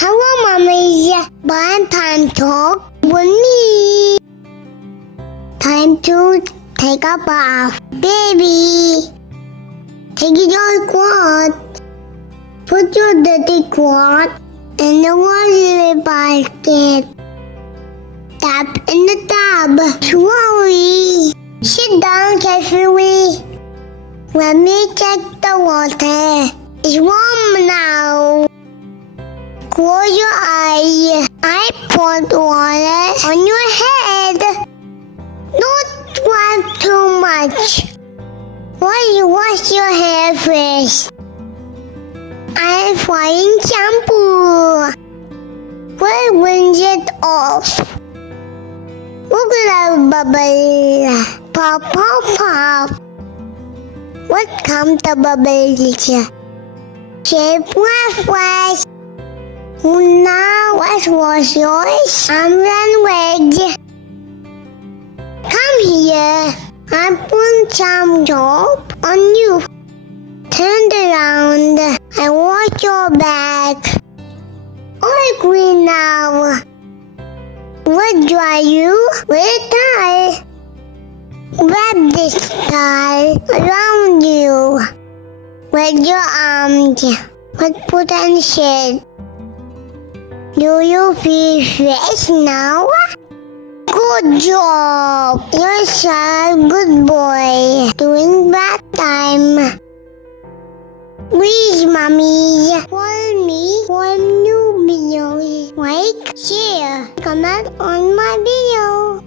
Hello, Mommy. But time talk with me. Time to take a bath. Baby, take your clothes. Put your dirty clothes in the laundry basket. Tap in the tub. Slowly. Sit down carefully. Let me check the water. It's warm now. Close your eyes. I poured water on your head. Don't wipe too much. Why you wash your hair first? I'm frying shampoo. We'll rinse it off. Look at that bubble. Pop, pop, pop. What comes the bubbles? Shape wash. Now let's wash yours arms and legs. Come here. I put some soap on you. Turn around and wash your back. All clean now. We'll dry you with a towel. Wrap this towel around you. With your arms. Let's put on shade. Do you feel fresh now? Good job! You're such a good boy. Doing bath time. Please, Mommy, follow me for new videos. Like, share, comment on my video.